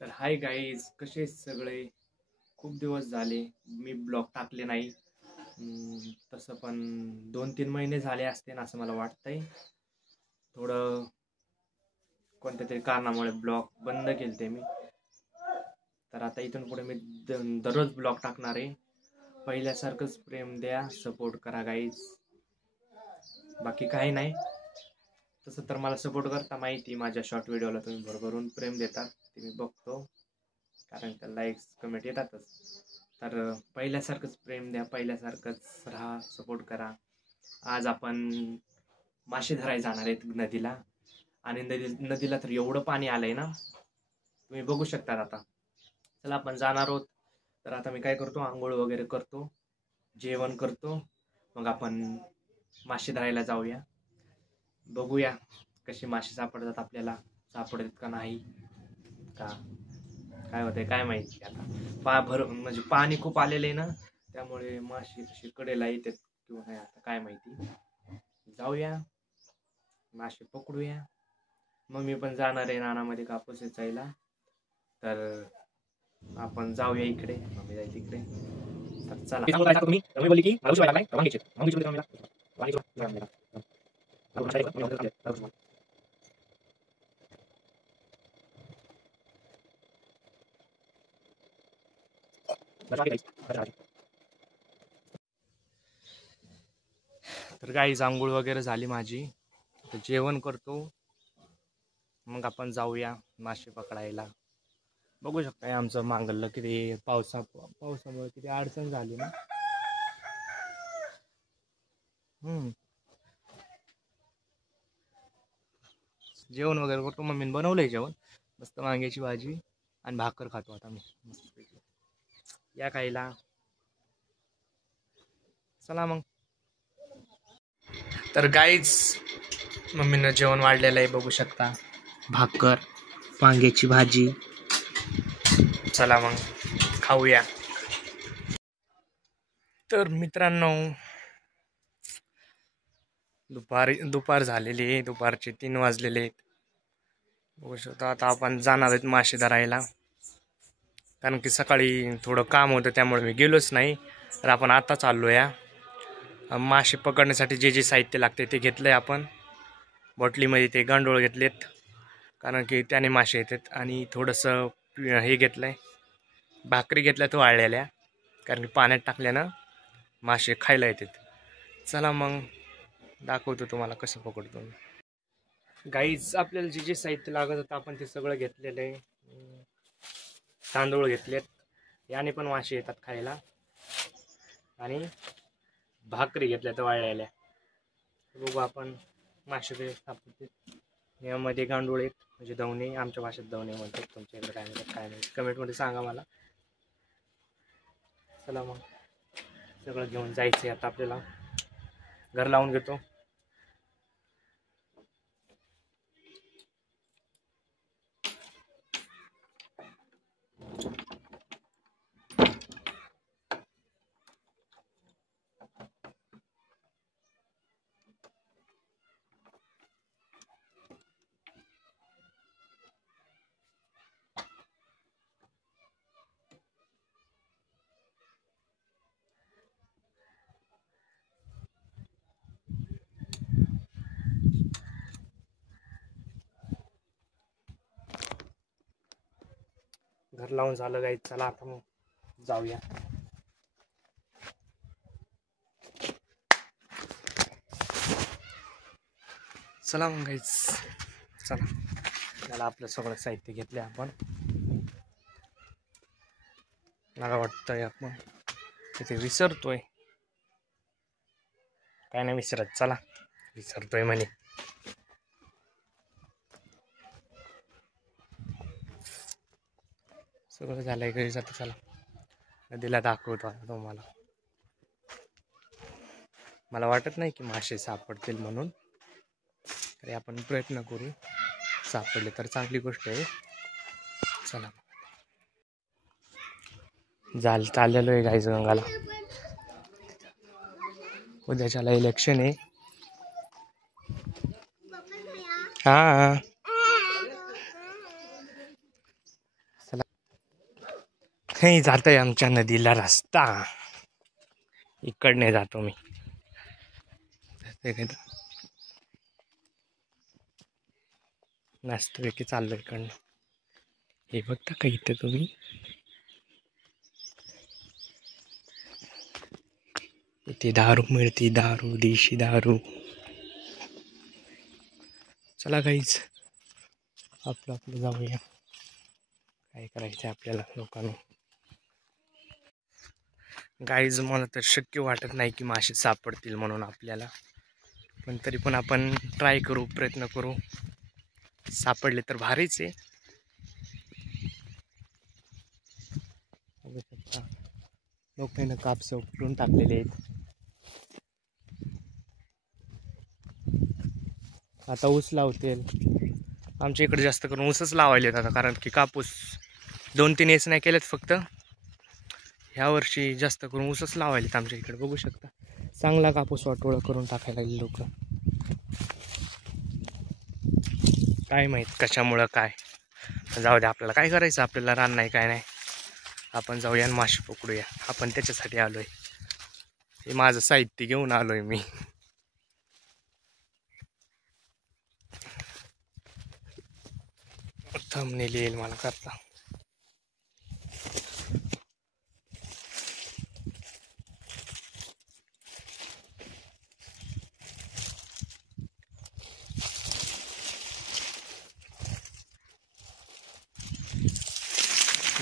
तर hi guys, कसे सगळे? खूप दिवस झाले मी ब्लॉग टाकले नाही. तसं पण 2-3 महिने झाले असते असं मला वाटतंय. थोडं कोणत्या तरी कारणामुळे ब्लॉग बंद केलते मी. तर आता इथून पुढे मी दररोज ब्लॉग टाकणार आहे. पहिल्यासारखंच प्रेम द्या, सपोर्ट करा गाईज. बाकी काही नाही. तसं तर मला सपोर्ट करता माहिती, माझ्या शॉर्ट व्हिडिओला तुम्ही भरभरून प्रेम देतात, ते मी बघतो, कारण त्या लाईक्स कमेंट येतातच. तर पहिल्यासारखंच प्रेम द्या, पहिल्यासारखंच राहा, सपोर्ट करा. आज आपण मासे धरायला जाणार आहेत नदीला. आणि नदीला तर एवढं पाणी आलंय ना, तुम्ही बघू शकता. आता चला आपण जाणार आहोत. तर आता मी काय करतो, आंघोळ वगैरे करतो, जेवण करतो, मग आपण मासे धरायला जाऊया. बघूया कशी मासे सापडतात आपल्याला, सापडतात का नाही, का काय होतंय काय माहिती. आता म्हणजे पाणी खूप आलेलं आहे ना, त्यामुळे मासे कशी कडेला येतात किंवा नाही, आता काय माहिती. जाऊया, मासे पकडूया. मग मी पण जाणार आहे रानामध्ये कापूस वेचायला. तर आपण जाऊया इकडे, मम्मी जाईल तिकडे. तर चला. तुम्ही बोलली की तर गाईज आंघोळ वगैरे झाली माझी. तर जेवण करतो, मग आपण जाऊया मासे पकडायला. बघू शकता आमचं मांगलं किती पावसामुळे किती अडचण झाली ना. जेवण वगैरे करतो, मम्मीने बनवलंय जेवण, मस्त वांग्याची भाजी आणि भाकर खातो आता मी मस्त. या खायला, चला मग. तर गाईज मम्मीनं जेवण वाढलेलं आहे, बघू शकता. भाकर, वांग्याची भाजी. चला मग खाऊया. तर मित्रांनो, दुपार झालेली आहे, दुपारचे 3 वाजलेले आहेत. बघू शकता. आता आपण जाणार आहेत मासे धरायला, कारण की सकाळी थोडं काम होतं त्यामुळे मी गेलोच नाही. तर आपण आता चाललो या. मासे पकडण्यासाठी जे जे साहित्य लागते ते घेतलंय आपण. बॉटलीमध्ये ते गांडूळ घेतलेत, कारण की त्याने मासे येतात. आणि थोडंसं हे घेतलंय, भाकरी घेतल्या तो वाळलेल्या, कारण की पाण्यात टाकल्यानं मासे खायला येतात. चला मग दाखवतो तुम्हाला कसं पकडतो. गाईज आपल्याला जे जे साहित्य लागत होतं आपण ते सगळं घेतलेलं आहे. तांदूळ घेतलेत, याने पण मासे येतात खायला. आणि भाकरी घेतल्या तर वाळलेल्या. बघू आपण मासे ते सापडते. यामध्ये गांडूळ आहेत, म्हणजे दवणे, आमच्या भाषेत दवणे म्हणतात, तुमच्या इकडे काय म्हणतात काय नाही, कमेंटमध्ये सांगा मला. चला मग सगळं घेऊन जायचं आहे आता आपल्याला. घर लावून घेतो. घर लावून झालं गाईज, चला आता मग जाऊया. चला मग गाईज, चला. मला आपलं सगळं साहित्य घेतले आपण. मला वाटतंय आपण तिथे विसरतोय, काय नाही विसरत. चला, विसरतोय म्हणे. सगळं झालंय घरी जातं. चला नदीला दाखवतो आता तुम्हाला. मला वाटत नाही की मासे सापडतील म्हणून, तरी आपण प्रयत्न करू. सापडले तर चांगली गोष्ट आहे. चला चाललेलो आहे गाईज गंगाला. उद्याच्याला इलेक्शन आहे. हा चला हे जातोय आमच्या नदीला रस्ता, इकडने जातो मी. मस्तपैकी चाललोय इकडनं. हे बघता का इथे तुम्ही, इथे दारू मिळते, दारू, देशी दारू. चला गाईज, आपलं आपलं जाऊया. काय करायचं आपल्याला लोकांना. गाईज मला तर शक्य वाटत नाही की मासे सापडतील म्हणून आपल्याला, पण तरी पण आपण ट्राय करू, प्रयत्न करू. सापडले तर भारीच आहे. लोकांना कापस उपटून टाकलेले आहेत. आता ऊस लावतील. आमच्या इकडे जास्त करून ऊसच लावायलेत आता, कारण की कापूस 2-3 एच नाही केलेत फक्त. ह्या वर्षी जास्त करून ऊसच लावायलेत आमच्या इकडे. बघू शकता, चांगला कापूस वाटोळा करून टाकायला लागले लोक. काय माहित कशामुळं काय. जाऊ दे, आपल्याला काय करायचं, आपल्याला रान नाही काय नाही. आपण जाऊया आणि मासे पकडूया. आपण त्याच्यासाठी आलोय. हे माझं साहित्य घेऊन आलोय मी. थंबनेल येईल मला करता.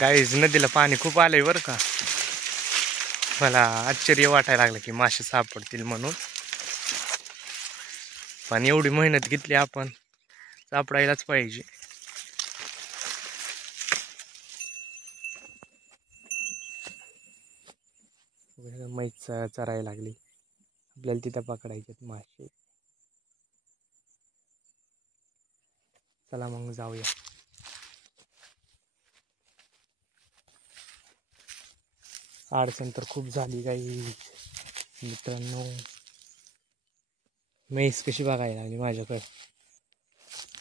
गाईज नदीला पाणी खूप आलंय बरं का. मला आश्चर्य वाटायला लागलं की मासे सापडतील म्हणून. पण एवढी मेहनत घेतली आपण, सापडायलाच पाहिजे. मैच चरायला लागली. आपल्याला तिथं पकडायचे मासे. चला मग जाऊया. अडचण तर खूप झाली काही मित्रांनो. म्हैस कशी बघायला लागली माझ्याकडे.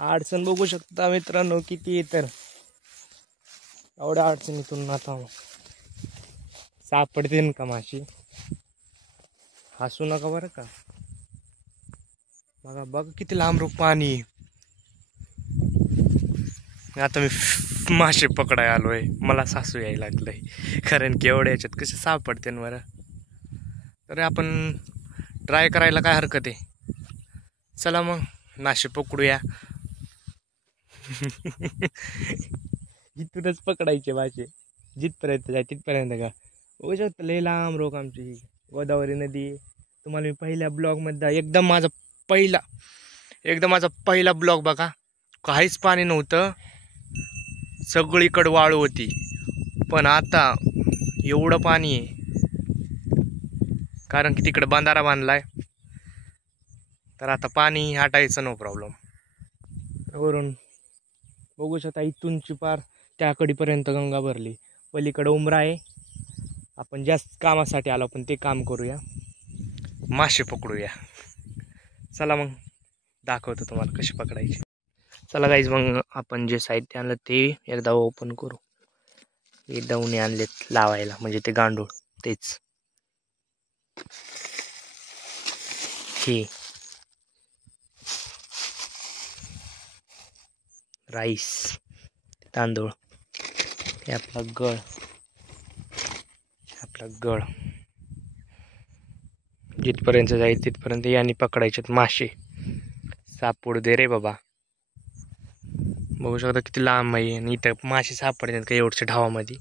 अडचण बघू शकता मित्रांनो किती आहे तर. एवढ्या अडचणीतून आता सापडते का माशी. हसू नका बरं का. बघा बघा किती लांब रूप पाणी. आता मी मासे पकडाय आलोय. मला सासू यायला लागलंय, कारण की एवढ्या याच्यात कसे सापडते बरं. तर आपण ट्राय करायला काय हरकत आहे. चला मग मासे पकडूया. इथूनच पकडायचे मासे, जिथपर्यंत जाय तिथपर्यंत का. होऊ शकतं लय लांब रोग आमची गोदावरी नदी. तुम्हाला मी पहिल्या ब्लॉगमध्ये एकदम माझा पहिला ब्लॉग बघा. काहीच पाणी नव्हतं, सगळीकडे वाळू होती. पण आता एवढं पाणी आहे, कारण की तिकडे बंधारा बांधलाय. तर आता पाणी हटायचं नो प्रॉब्लेम. वरून बघू शकता इथूनची पार त्या कडीपर्यंत गंगा भरली. पलीकडे उमरा आहे. आपण जास्त कामासाठी आलो, पण ते काम करूया, मासे पकडूया. चला मग दाखवतो तुम्हाला कशी पकडायची. चला गाईज, मग आपण जे साहित्य आणलं ते एकदा ओपन करू. हे दवणे आणलेत लावायला, म्हणजे ते गांडूळ तेच. हे राईस तांदूळ. हे आपला गळ. जिथपर्यंत जाईल तिथपर्यंत याने पकडायचे मासे. सापडू दे रे बाबा. बघू शकता किती लांब आहे. आणि इथं मासे सापडतात का एवढच्या ढावामध्ये.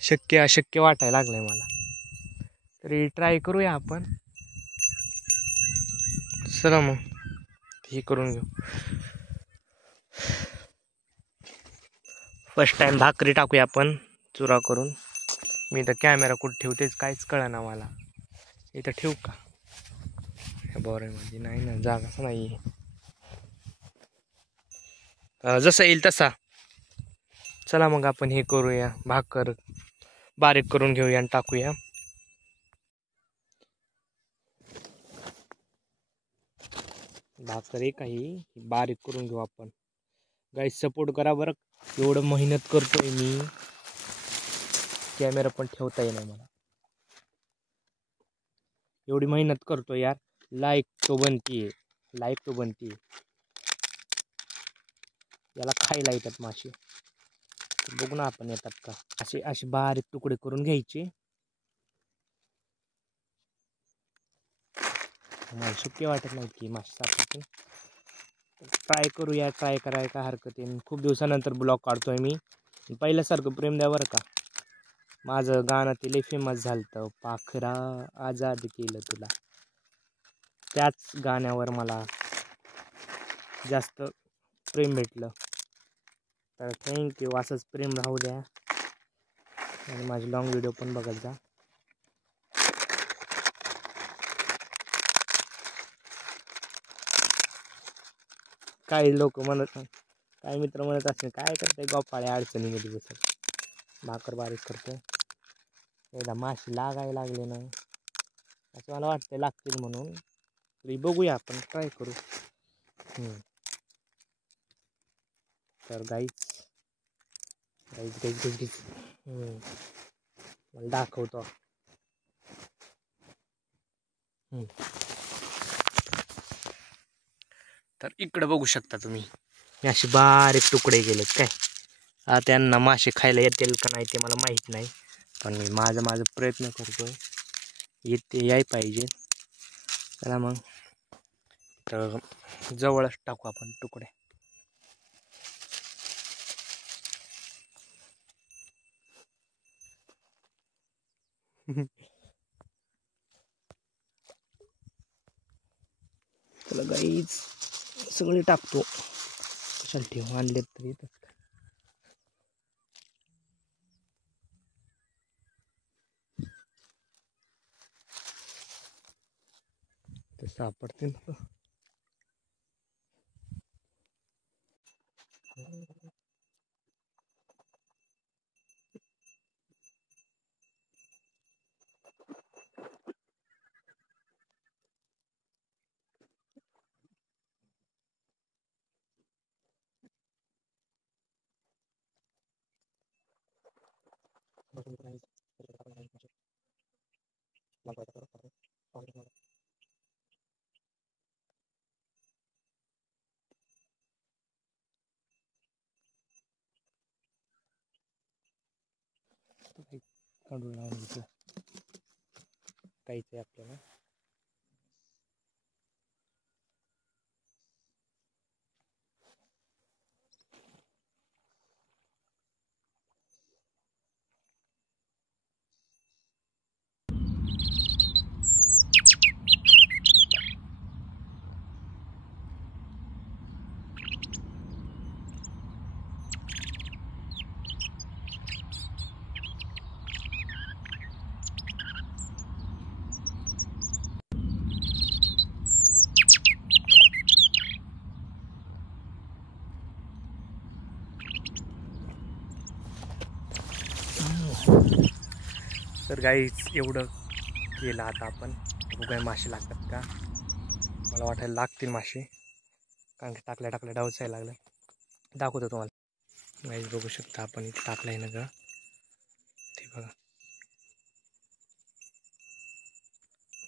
शक्य अशक्य वाटायला लागलंय मला. तरी ट्राय करूया आपण. चला मग हे करून घेऊ. फर्स्ट टाइम भाकरी टाकूया आपण चुरा करून. मी तर कॅमेरा कुठे ठेवतेच काहीच कळना मला. इथं ठेवू का बोऱ्यामध्ये? नाही ना, जागाच नाही. जसं येईल तसा. चला मग आपण हे करूया, भाकर बारीक करून घेऊया आणि टाकूया. भाकर काही बारीक करून घेऊ आपण. गाईस सपोर्ट करा बरं. एवढं मेहनत करतोय मी, कॅमेरा पण ठेवता येणार मला. एवढी मेहनत करतो यार, लाईक तो बनतीये, लाईक तो बनतीये. याला खायला येतात मासे, बघू ना आपण येतात का. असे असे बारीक तुकडे करून घ्यायचे. मला सुट्टी वाटत नाही की मासे सापडते. ट्राय करूया, ट्राय करायला काय हरकत आहे. खूप दिवसानंतर ब्लॉग काढतोय मी. पहिल्यासारखं प्रेम द्या बरं का. माझं गाणं ते लय फेमस झालं, पाखरा आजाद केलं तुला. त्याच गाण्यावर मला जास्त प्रेम भेटलं. तर थँक्यू. असंच प्रेम राहू द्या आणि माझे लॉंग व्हिडिओ पण बघत जा. काही लोक म्हणत, काही मित्र म्हणत असते काय करते गोपाळ्या अडचणीमध्ये बसत, भाकर बारीक करतो. एकदा मासे लागायला लागले ना असं मला वाटतं लागतील म्हणून. तरी बघूया आपण, ट्राय करू. तर गाईच गाईच गाईच गाईच गाईच मला दाखवतो. तर इकडे बघू शकता तुम्ही, असे बारीक तुकडे गेलेत काय. त्यांना मासे खायला येतील का नाही ते मला माहीत नाही, पण मी माझा प्रयत्न करतोय, येते याय पाहिजे. चला मग, तर जवळच टाकू आपण तुकडे. चला गाईच सगळे टाकतो. कशाला ठेवू, आणले तरी ते सापडते ना. काढून लावून घेतो काहीच आहे आपल्याला. तर गाईच एवढं केलं आता आपण. बघूया मासे लागतात का. मला वाटायला लागतील मासे, कारण की टाकल्या डावचायला लागलं. दाखवतो तुम्हाला. गाईच बघू शकता आपण, इथे टाकलंय ना ग ते बघा.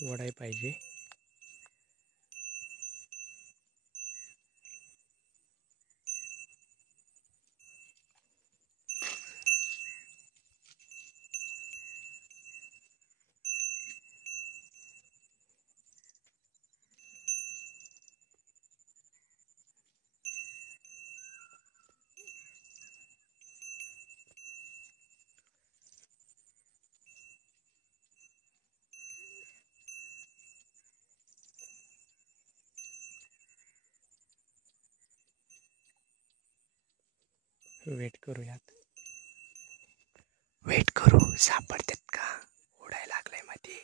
वडाय पाहिजे. वेट करूयात, वेट करू. सापडतात का, उडायला लागलाय मध्ये.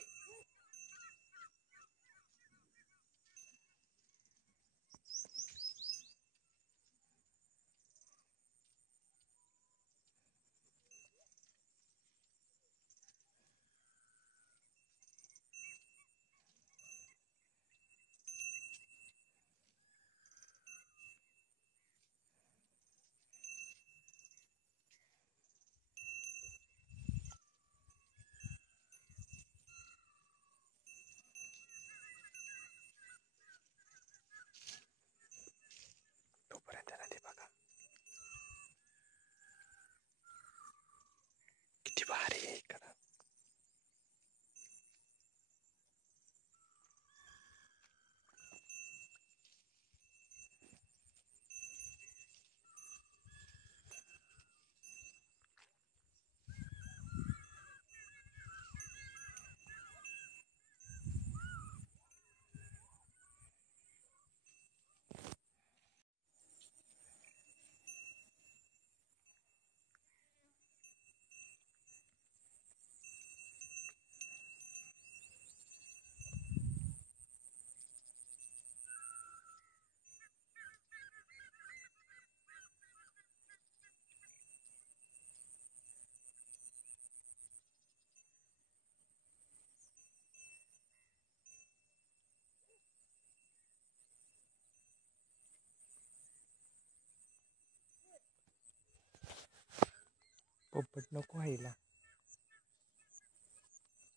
पोपट नको व्हायला,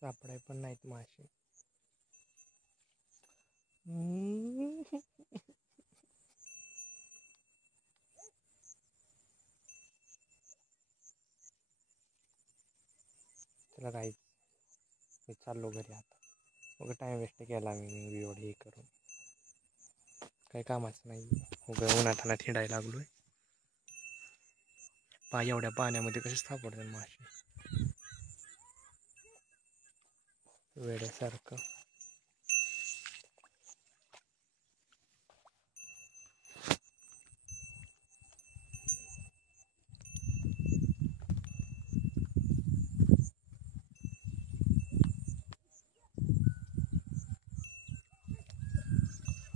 सापडाय पण नाहीत मासे. चला काही मी चाललो घरी आता. मग टाइम वेस्ट केला मी एवढं हे करून, काही कामाचं नाही. उगा उन्हातानात हिंडायला लागलोय. एवढ्या पाण्यामध्ये कसे सापडतात मासे वेड्यासारखं.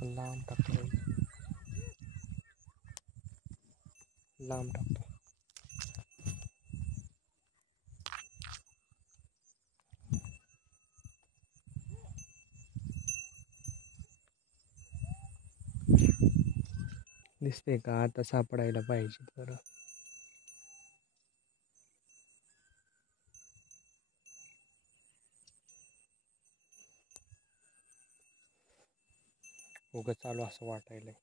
लांब टाकतो, लांब टाकतो. दिसते का आता सापडायला पाहिजे बरं. उगं चालू असं वाटायलंय.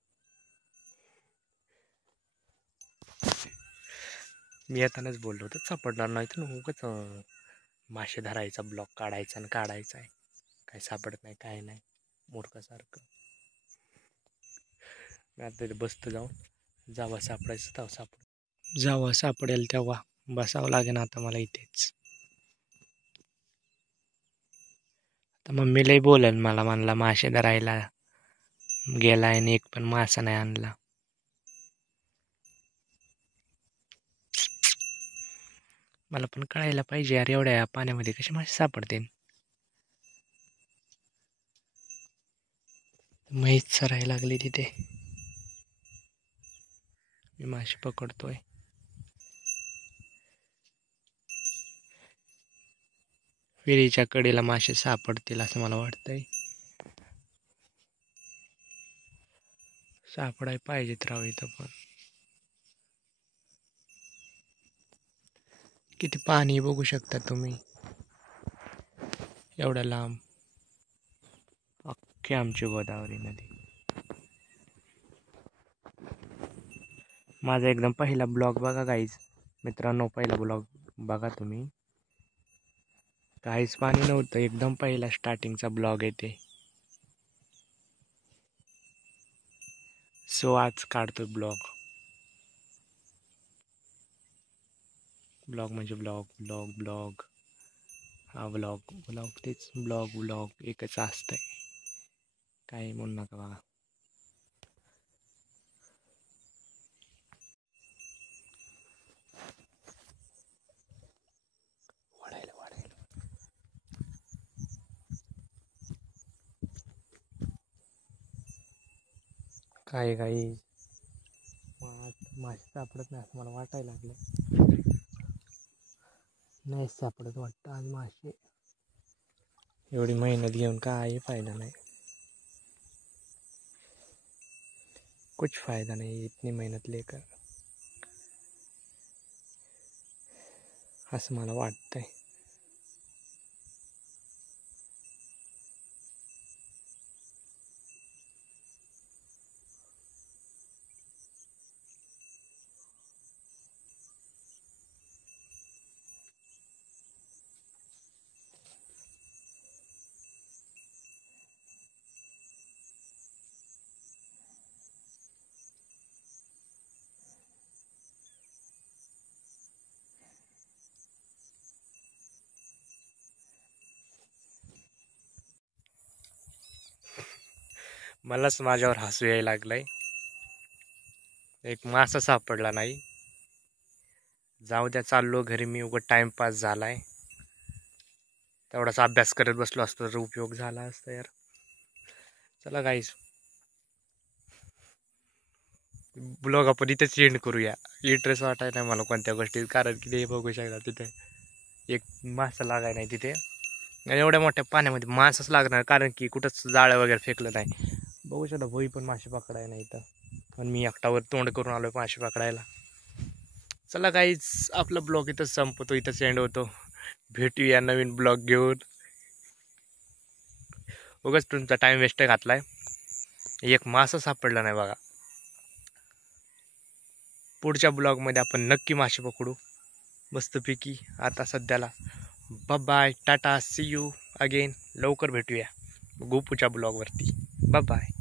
मी येतानाच बोललो होतो सापडणार नाही तर उगाच मासे धरायचा ब्लॉक काढायचा आणि काढायचा आहे. काय सापडत नाही, काय नाही, मूर्खासारखं. मी आता बसतो जाऊन, जावा सापडायचं तेव्हा सापड, जावा सापडेल तेव्हा बसावं लागेल आता मला इथेच. तर मम्मीलाही बोलेल मला, म्हणला मासे धरायला गेलाय आणि एक पण मासा नाही आणला. मला पण कळायला पाहिजे यार, एवढ्या पाण्यामध्ये कसे मासे सापडतील. म्हैस चरायला लागली तिथे, मी मासे पकडतोय. विहिरीच्या कडेला मासे सापडतील असं मला वाटतंय. सापडाय पाहिजेत राव इथं पण. किती पाणी बघू शकता तुम्ही, एवढ्या लांब अख्खी आमची गोदावरी नदी. माझा एकदम पहिला ब्लॉग बघा गाईज मित्रांनो, पहिला ब्लॉग बघा तुम्ही. काहीच पाणी नव्हतं, एकदम पहिला स्टार्टिंगचा ब्लॉग येते. सो आज काढतो ब्लॉग. ब्लॉग म्हणजे ब्लॉग ब्लॉग ब्लॉग हा ब्लॉग ब्लॉग तेच ब्लॉग ब्लॉग एकच असतंय, काही म्हणू नका बघा. वाढायला वाढायला काय काही मासे सापडत नाही असं मला वाटायला लागलं. नाही सापडत वाटतं आज मासे. एवढी मेहनत घेऊन काही फायदा नाही, कुछ फायदा नहीं इतनी मेहनत लेकर, असं मला वाटतंय. मलाच माझ्यावर हसू यायला लागलंय. एक मासा सापडला नाही, जाऊ द्या चाललो घरी मी. उगाच टाइमपास झालाय, तेवढाच अभ्यास करत बसलो असतो तर उपयोग झाला असता यार. चला गाईस, ब्लॉग आपण इथेच एंड करूया. इंटरेस्ट वाटाय नाही मला कोणत्या गोष्टीत, कारण की ते बघू शकता तिथे एक मासा लागाय नाही तिथे. एवढ्या मोठ्या पाण्यामध्ये मासच लागणार, कारण की कुठंच जाळं वगैरे फेकलं नाही. बघू शकता भोई पण मासे पकडाय नाही इथं, पण मी एकटावर तोंड करून आलोय मासे पकडायला. चला गाईज, आपला ब्लॉग इथंच संपतो, इथंच एंड होतो. भेटूया नवीन ब्लॉग घेऊन. उगाच तुमचा टाइम वेस्ट घातलाय. एक मासा सापडला नाही बघा. पुढच्या ब्लॉगमध्ये आपण नक्की मासे पकडू मस्तपैकी. आता सध्याला bye bye, tata, see you again. लवकर भेटूया गोपूच्या ब्लॉगवरती. Bye bye.